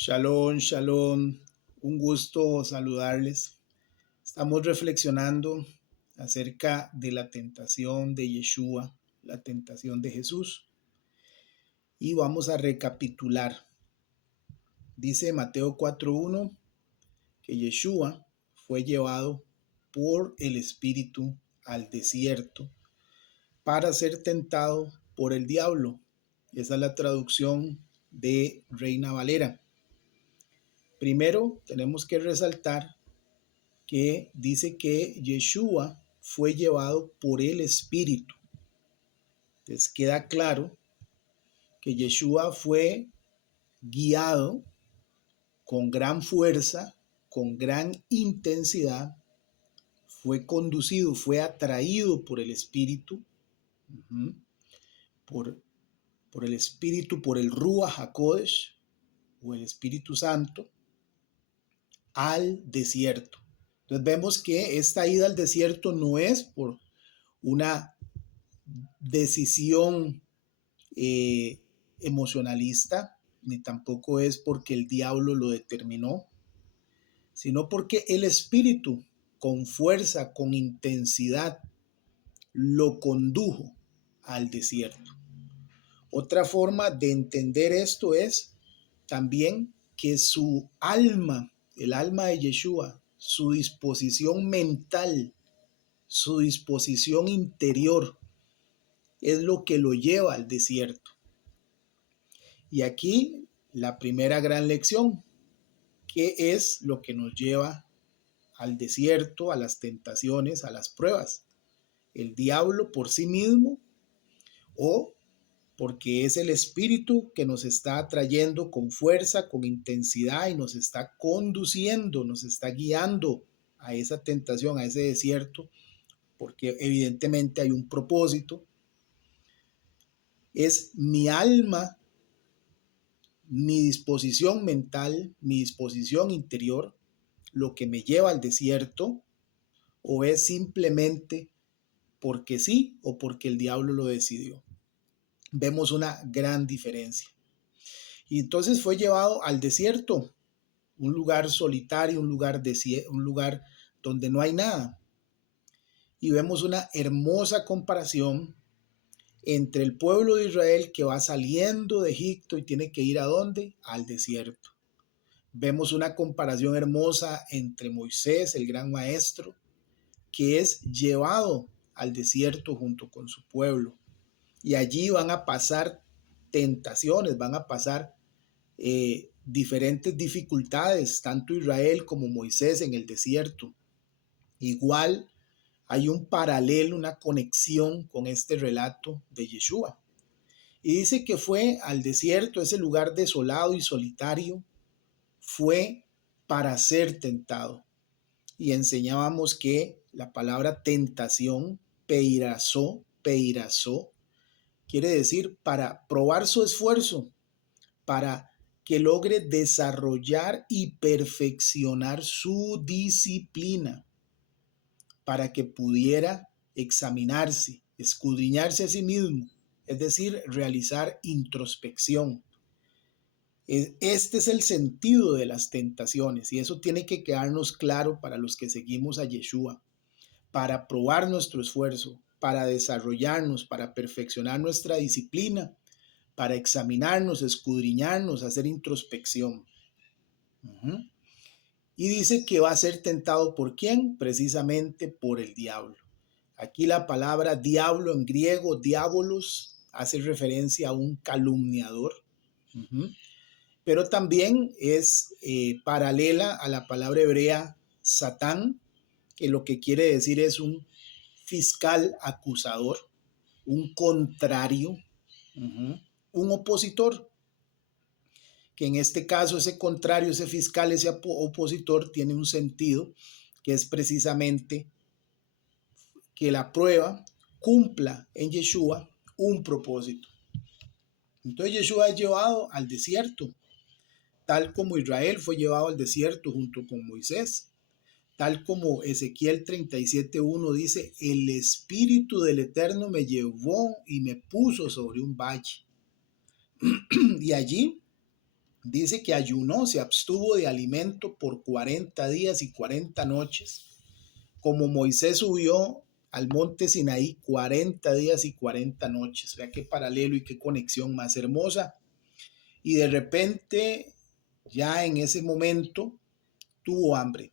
Shalom, shalom. Un gusto saludarles. Estamos reflexionando acerca de la tentación de Yeshua, la tentación de Jesús. Y vamos a recapitular. Dice Mateo 4:1 que Yeshua fue llevado por el Espíritu al desierto para ser tentado por el diablo. Esa es la traducción de Reina Valera. Primero tenemos que resaltar que dice que Yeshua fue llevado por el Espíritu. Entonces queda claro que Yeshua fue guiado con gran fuerza, con gran intensidad, fue conducido, fue atraído por el Espíritu, por el Espíritu, por el Ruach HaKodesh o el Espíritu Santo al desierto. Entonces vemos que esta ida al desierto no es por una decisión emocionalista, ni tampoco es porque el diablo lo determinó, sino porque el Espíritu con fuerza, con intensidad, lo condujo al desierto. Otra forma de entender esto es también que su alma, el alma de Yeshua, su disposición mental, su disposición interior, es lo que lo lleva al desierto. Y aquí la primera gran lección, ¿qué es lo que nos lleva al desierto, a las tentaciones, a las pruebas? ¿El diablo por sí mismo o porque es el Espíritu que nos está atrayendo con fuerza, con intensidad y nos está conduciendo, nos está guiando a esa tentación, a ese desierto? Porque evidentemente hay un propósito. Es mi alma, mi disposición mental, mi disposición interior, lo que me lleva al desierto, o es simplemente porque sí o porque el diablo lo decidió. Vemos una gran diferencia. Y entonces fue llevado al desierto, un lugar solitario, un lugar donde no hay nada. Y vemos una hermosa comparación entre el pueblo de Israel que va saliendo de Egipto y tiene que ir ¿a dónde? Al desierto. Vemos una comparación hermosa entre Moisés, el gran maestro, que es llevado al desierto junto con su pueblo. Y allí van a pasar tentaciones, van a pasar diferentes dificultades, tanto Israel como Moisés en el desierto. Igual hay un paralelo, una conexión con este relato de Yeshua. Y dice que fue al desierto, ese lugar desolado y solitario, fue para ser tentado. Y enseñábamos que la palabra tentación, peirazó, quiere decir para probar su esfuerzo, para que logre desarrollar y perfeccionar su disciplina, para que pudiera examinarse, escudriñarse a sí mismo, es decir, realizar introspección. Este es el sentido de las tentaciones y eso tiene que quedarnos claro para los que seguimos a Yeshua, para probar nuestro esfuerzo, para desarrollarnos, para perfeccionar nuestra disciplina, para examinarnos, escudriñarnos, hacer introspección. Y dice que va a ser tentado ¿por quién? Precisamente por el diablo. Aquí la palabra diablo en griego, diabolos, hace referencia a un calumniador. Pero también es paralela a la palabra hebrea satán, que lo que quiere decir es un fiscal acusador, un contrario, un opositor, que en este caso ese contrario, ese fiscal, ese opositor tiene un sentido que es precisamente que la prueba cumpla en Yeshua un propósito. Entonces Yeshua es llevado al desierto, tal como Israel fue llevado al desierto junto con Moisés, tal como Ezequiel 37:1 dice, el Espíritu del Eterno me llevó y me puso sobre un valle. Y allí dice que ayunó, se abstuvo de alimento por 40 días y 40 noches, como Moisés subió al monte Sinaí 40 días y 40 noches. Vea qué paralelo y qué conexión más hermosa. Y de repente, ya en ese momento, tuvo hambre.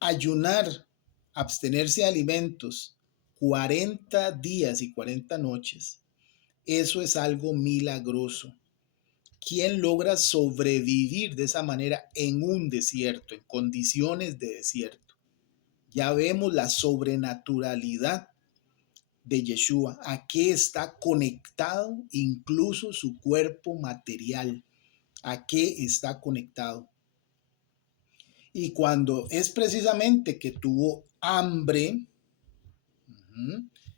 Ayunar, abstenerse de alimentos 40 días y 40 noches, eso es algo milagroso. ¿Quién logra sobrevivir de esa manera en un desierto, en condiciones de desierto? Ya vemos la sobrenaturalidad de Yeshua, a qué está conectado incluso su cuerpo material, a qué está conectado. Y cuando es precisamente que tuvo hambre,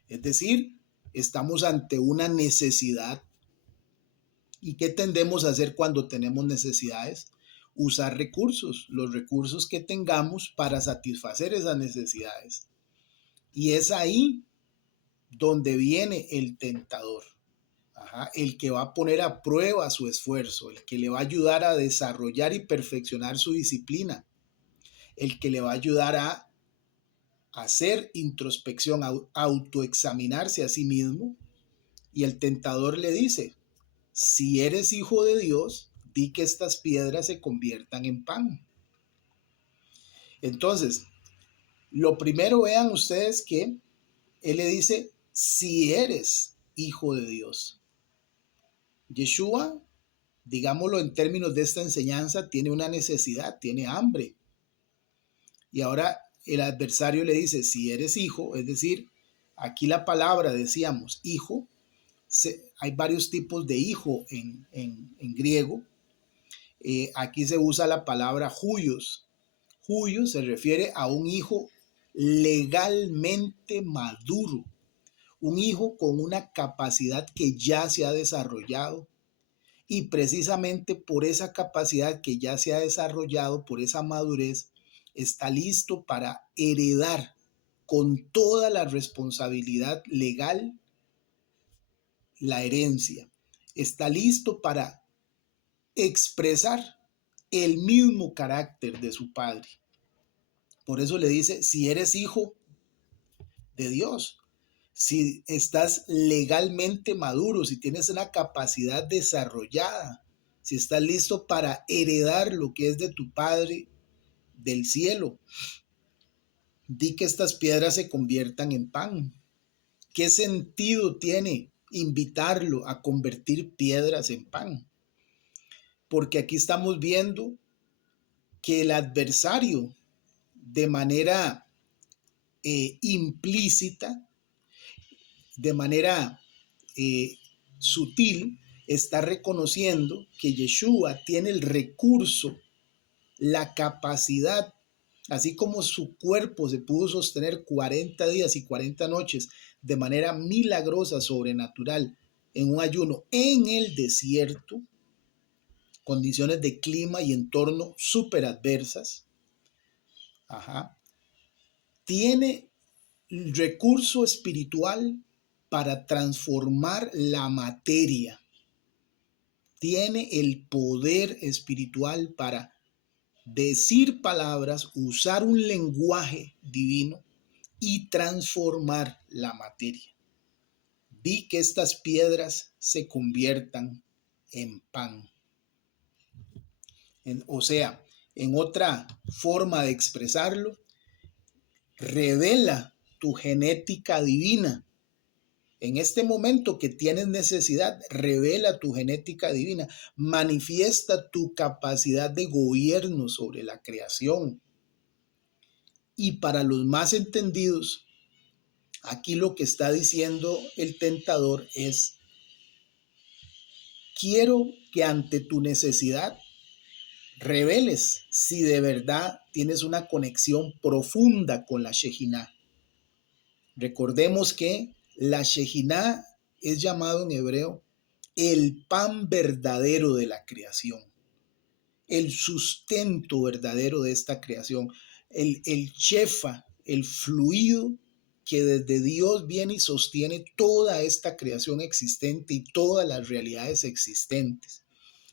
es decir, estamos ante una necesidad. ¿Y qué tendemos a hacer cuando tenemos necesidades? Usar recursos, los recursos que tengamos para satisfacer esas necesidades. Y es ahí donde viene el tentador, el que va a poner a prueba su esfuerzo, el que le va a ayudar a desarrollar y perfeccionar su disciplina, el que le va a ayudar a hacer introspección, a autoexaminarse a sí mismo. Y el tentador le dice, si eres hijo de Dios, di que estas piedras se conviertan en pan. Entonces, lo primero, vean ustedes que él le dice, si eres hijo de Dios. Yeshua, digámoslo en términos de esta enseñanza, tiene una necesidad, tiene hambre. Y ahora el adversario le dice, si eres hijo, es decir, aquí la palabra, decíamos, hijo, hay varios tipos de hijo en griego. Aquí se usa la palabra huios. Huios se refiere a un hijo legalmente maduro, un hijo con una capacidad que ya se ha desarrollado, y precisamente por esa capacidad que ya se ha desarrollado, por esa madurez, está listo para heredar con toda la responsabilidad legal la herencia. Está listo para expresar el mismo carácter de su padre. Por eso le dice, si eres hijo de Dios, si estás legalmente maduro, si tienes una capacidad desarrollada, si estás listo para heredar lo que es de tu Padre del cielo, di que estas piedras se conviertan en pan. ¿Qué sentido tiene invitarlo a convertir piedras en pan? Porque aquí estamos viendo que el adversario, de manera implícita, de manera sutil, está reconociendo que Yeshua tiene el recurso, la capacidad, así como su cuerpo se pudo sostener 40 días y 40 noches de manera milagrosa, sobrenatural, en un ayuno en el desierto, condiciones de clima y entorno súper adversas. Tiene el recurso espiritual para transformar la materia. Tiene el poder espiritual para decir palabras, usar un lenguaje divino y transformar la materia. Di que estas piedras se conviertan en pan. O sea, en otra forma de expresarlo, revela tu genética divina. En este momento que tienes necesidad, revela tu genética divina, manifiesta tu capacidad de gobierno sobre la creación. Y para los más entendidos, aquí lo que está diciendo el tentador es, quiero que ante tu necesidad reveles si de verdad tienes una conexión profunda con la Shejinah. Recordemos que la Shejinah es llamado en hebreo el pan verdadero de la creación, el sustento verdadero de esta creación, el shefa, el fluido que desde Dios viene y sostiene toda esta creación existente y todas las realidades existentes.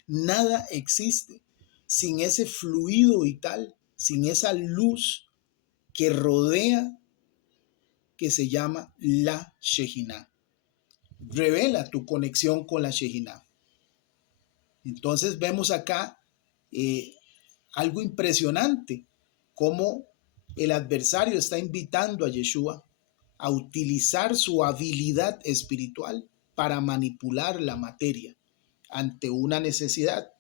Nada existe sin ese fluido vital, sin esa luz que rodea, que se llama la Shejinah. Revela tu conexión con la Shejinah. Entonces vemos acá algo impresionante, cómo el adversario está invitando a Yeshua a utilizar su habilidad espiritual para manipular la materia ante una necesidad.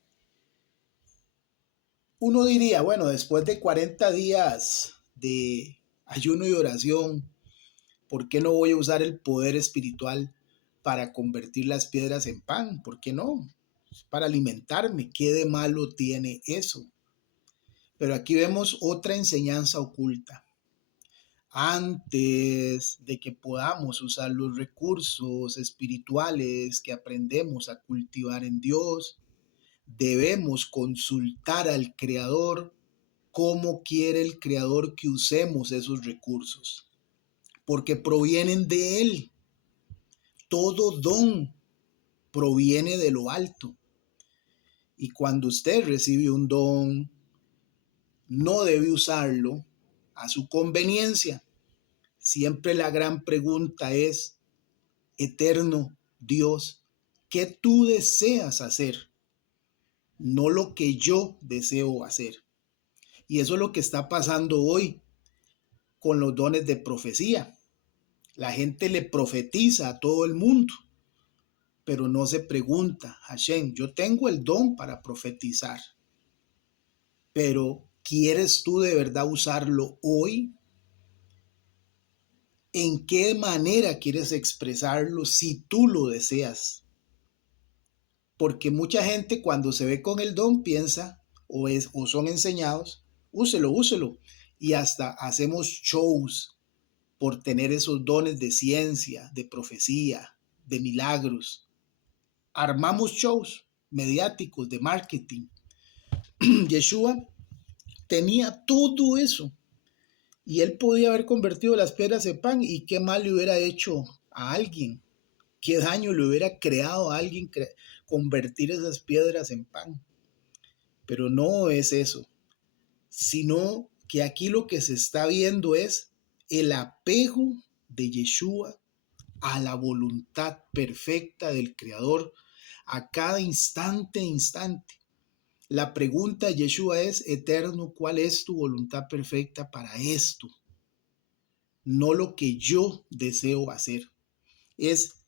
Uno diría, bueno, después de 40 días de ayuno y oración, ¿por qué no voy a usar el poder espiritual para convertir las piedras en pan? ¿Por qué no? Para alimentarme. ¿Qué de malo tiene eso? Pero aquí vemos otra enseñanza oculta. Antes de que podamos usar los recursos espirituales que aprendemos a cultivar en Dios, debemos consultar al Creador cómo quiere el Creador que usemos esos recursos, porque provienen de Él. Todo don proviene de lo alto. Y cuando usted recibe un don, no debe usarlo a su conveniencia. Siempre la gran pregunta es, eterno Dios, ¿qué tú deseas hacer? No lo que yo deseo hacer. Y eso es lo que está pasando hoy con los dones de profecía. La gente le profetiza a todo el mundo, pero no se pregunta, Hashem, yo tengo el don para profetizar, pero ¿quieres tú de verdad usarlo hoy? ¿En qué manera quieres expresarlo si tú lo deseas? Porque mucha gente cuando se ve con el don piensa o son enseñados, úselo, úselo. Y hasta hacemos shows por tener esos dones de ciencia, de profecía, de milagros. Armamos shows mediáticos de marketing. Yeshua tenía todo eso y él podía haber convertido las piedras en pan, y qué mal le hubiera hecho a alguien, qué daño le hubiera creado a alguien convertir esas piedras en pan. Pero no es eso, sino que aquí lo que se está viendo es el apego de Yeshua a la voluntad perfecta del Creador a cada instante. La pregunta de Yeshua es, eterno, ¿cuál es tu voluntad perfecta para esto? No lo que yo deseo hacer. Es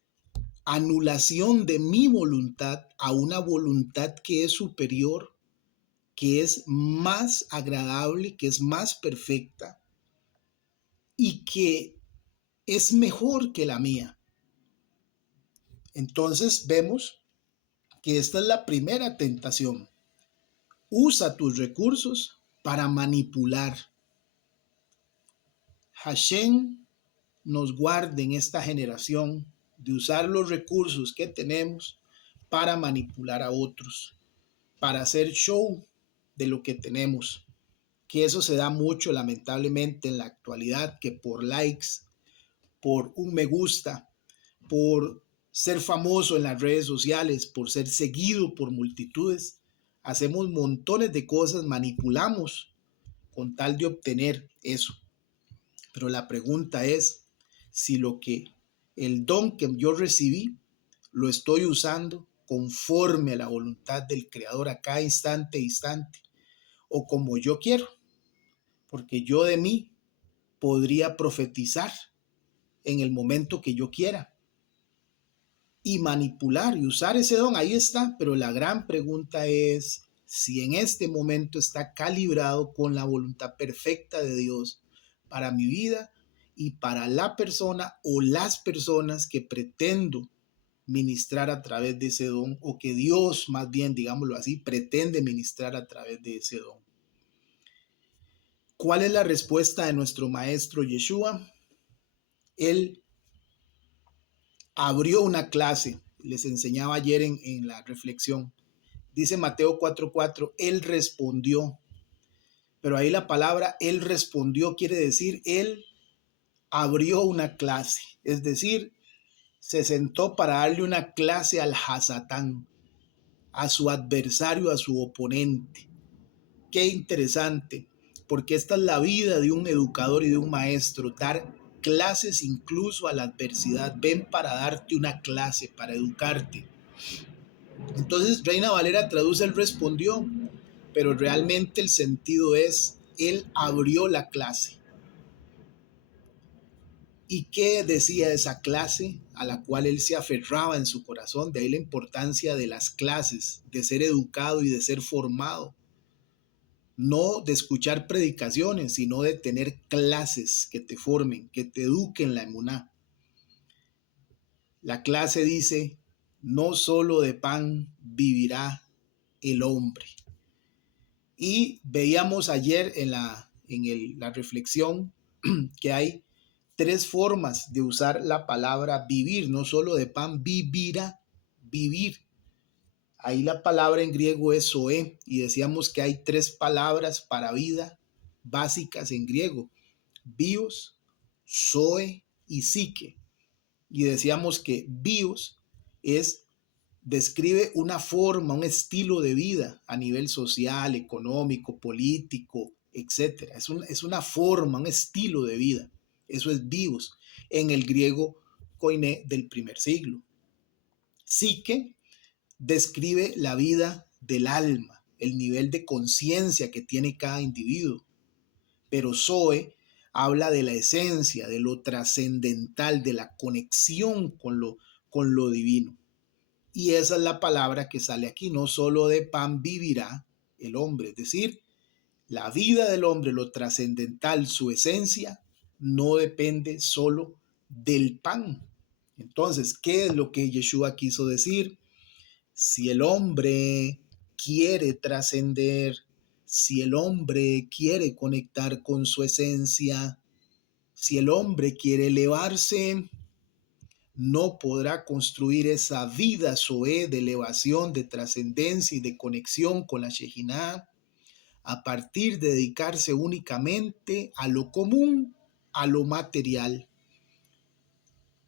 anulación de mi voluntad a una voluntad que es superior, que es más agradable, que es más perfecta y que es mejor que la mía. Entonces vemos que esta es la primera tentación. Usa tus recursos para manipular. Hashem nos guarde en esta generación de usar los recursos que tenemos para manipular a otros, para hacer show de lo que tenemos. Que eso se da mucho, lamentablemente, en la actualidad, que por likes, por un me gusta, por ser famoso en las redes sociales, por ser seguido por multitudes, hacemos montones de cosas, manipulamos con tal de obtener eso. Pero la pregunta es si el don que yo recibí lo estoy usando conforme a la voluntad del Creador a cada instante, o como yo quiero, porque yo de mí podría profetizar en el momento que yo quiera y manipular y usar ese don. Ahí está, pero la gran pregunta es si en este momento está calibrado con la voluntad perfecta de Dios para mi vida y para la persona o las personas que pretendo ministrar a través de ese don, o que Dios, más bien, digámoslo así, pretende ministrar a través de ese don. ¿Cuál es la respuesta de nuestro maestro Yeshua? Él abrió una clase, les enseñaba ayer en la reflexión. Dice Mateo 4:4, él respondió. Pero ahí la palabra él respondió quiere decir él abrió una clase. Es decir, se sentó para darle una clase al Hasatán, a su adversario, a su oponente. Qué interesante, porque esta es la vida de un educador y de un maestro, dar clases incluso a la adversidad. Ven para darte una clase, para educarte. Entonces Reina Valera traduce, él respondió, pero realmente el sentido es, él abrió la clase. ¿Y qué decía esa clase a la cual él se aferraba en su corazón? De ahí la importancia de las clases, de ser educado y de ser formado. No de escuchar predicaciones, sino de tener clases que te formen, que te eduquen la emuná. La clase dice, no solo de pan vivirá el hombre. Y veíamos ayer en la reflexión que hay tres formas de usar la palabra vivir, no solo de pan vivirá, vivir. Ahí la palabra en griego es zoe y decíamos que hay tres palabras para vida básicas en griego, bios, zoe y psique. Y decíamos que bios describe una forma, un estilo de vida a nivel social, económico, político, etc. Es una forma, un estilo de vida. Eso es bios en el griego koiné del primer siglo. Psique describe la vida del alma, el nivel de conciencia que tiene cada individuo. Pero Zoe habla de la esencia, de lo trascendental, de la conexión con lo divino. Y esa es la palabra que sale aquí, no solo de pan vivirá el hombre, es decir, la vida del hombre, lo trascendental, su esencia, no depende solo del pan. Entonces, ¿qué es lo que Yeshua quiso decir? Si el hombre quiere trascender, si el hombre quiere conectar con su esencia, si el hombre quiere elevarse, no podrá construir esa vida Zoé de elevación, de trascendencia y de conexión con la Shejinah a partir de dedicarse únicamente a lo común, a lo material.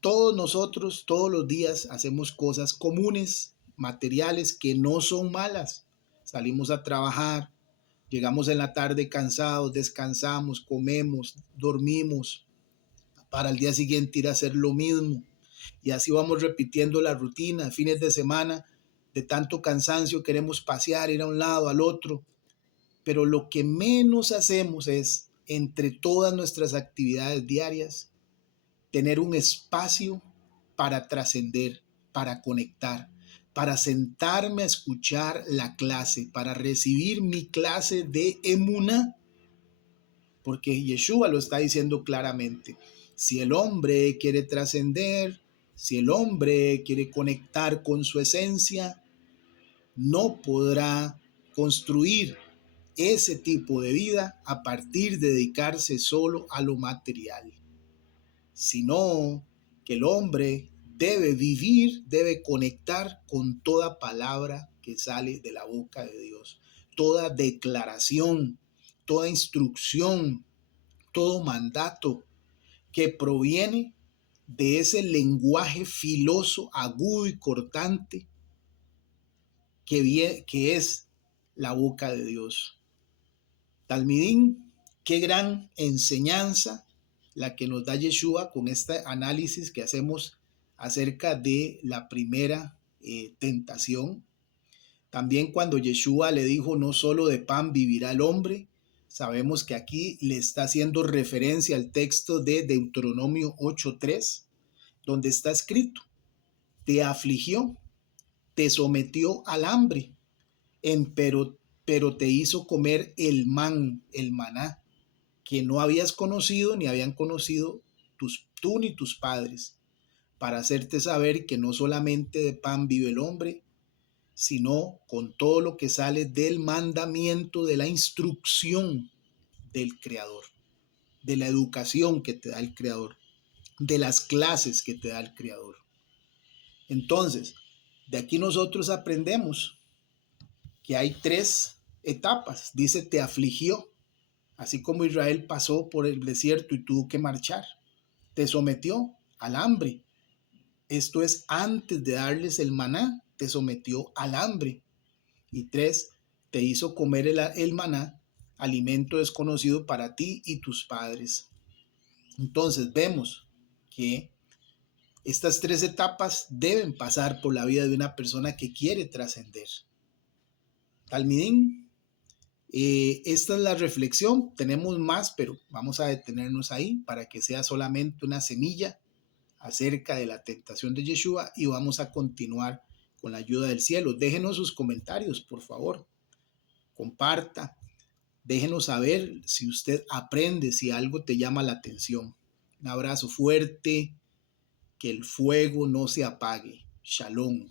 Todos nosotros, todos los días, hacemos cosas comunes, materiales, que no son malas. Salimos a trabajar, llegamos en la tarde cansados, descansamos, comemos, dormimos, para el día siguiente ir a hacer lo mismo. Y así vamos repitiendo la rutina. Fines de semana, de tanto cansancio, queremos pasear, ir a un lado, al otro. Pero lo que menos hacemos es, entre todas nuestras actividades diarias, tener un espacio para trascender, para conectar, para sentarme a escuchar la clase, para recibir mi clase de emuná. Porque Yeshua lo está diciendo claramente. Si el hombre quiere trascender, si el hombre quiere conectar con su esencia, no podrá construir ese tipo de vida a partir de dedicarse solo a lo material, sino que el hombre debe vivir, debe conectar con toda palabra que sale de la boca de Dios, toda declaración, toda instrucción, todo mandato que proviene de ese lenguaje filoso, agudo y cortante que es la boca de Dios. Talmidín, qué gran enseñanza la que nos da Yeshua con este análisis que hacemos acerca de la primera tentación. También cuando Yeshua le dijo, no solo de pan vivirá el hombre, sabemos que aquí le está haciendo referencia al texto de Deuteronomio 8:3, donde está escrito, te afligió, te sometió al hambre, pero te hizo comer el maná, que no habías conocido ni habían conocido tú ni tus padres, para hacerte saber que no solamente de pan vive el hombre, sino con todo lo que sale del mandamiento, de la instrucción del Creador, de la educación que te da el Creador, de las clases que te da el Creador. Entonces, de aquí nosotros aprendemos que hay tres etapas. Dice, te afligió, así como Israel pasó por el desierto y tuvo que marchar. Te sometió al hambre. Esto es antes de darles el maná, te sometió al hambre. Y 3, te hizo comer el maná, alimento desconocido para ti y tus padres. Entonces vemos que estas 3 etapas deben pasar por la vida de una persona que quiere trascender. Talmidín, esta es la reflexión. Tenemos más, pero vamos a detenernos ahí para que sea solamente una semilla acerca de la tentación de Yeshua y vamos a continuar con la ayuda del cielo. Déjenos sus comentarios, por favor. Comparta. Déjenos saber si usted aprende, si algo te llama la atención. Un abrazo fuerte. Que el fuego no se apague. Shalom.